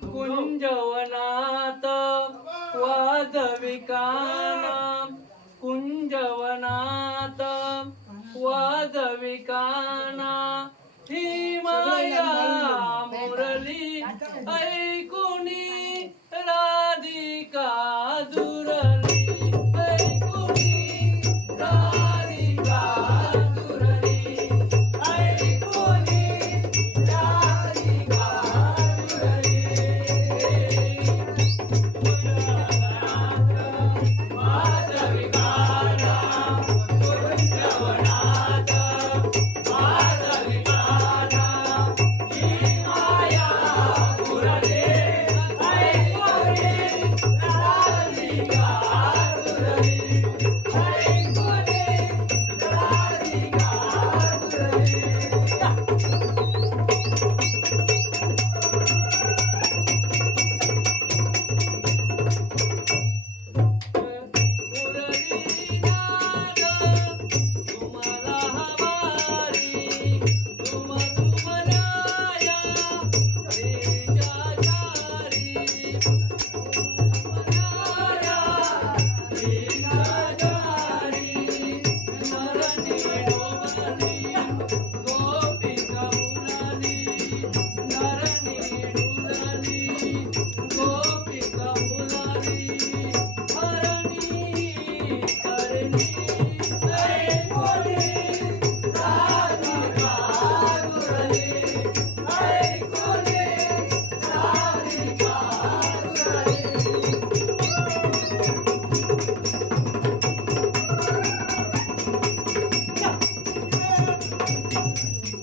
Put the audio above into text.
कुंजवनात वाजविकाना कुंजवनात वाजविकाना ही माया मुरली. ऐकुणी Radhika दुरली.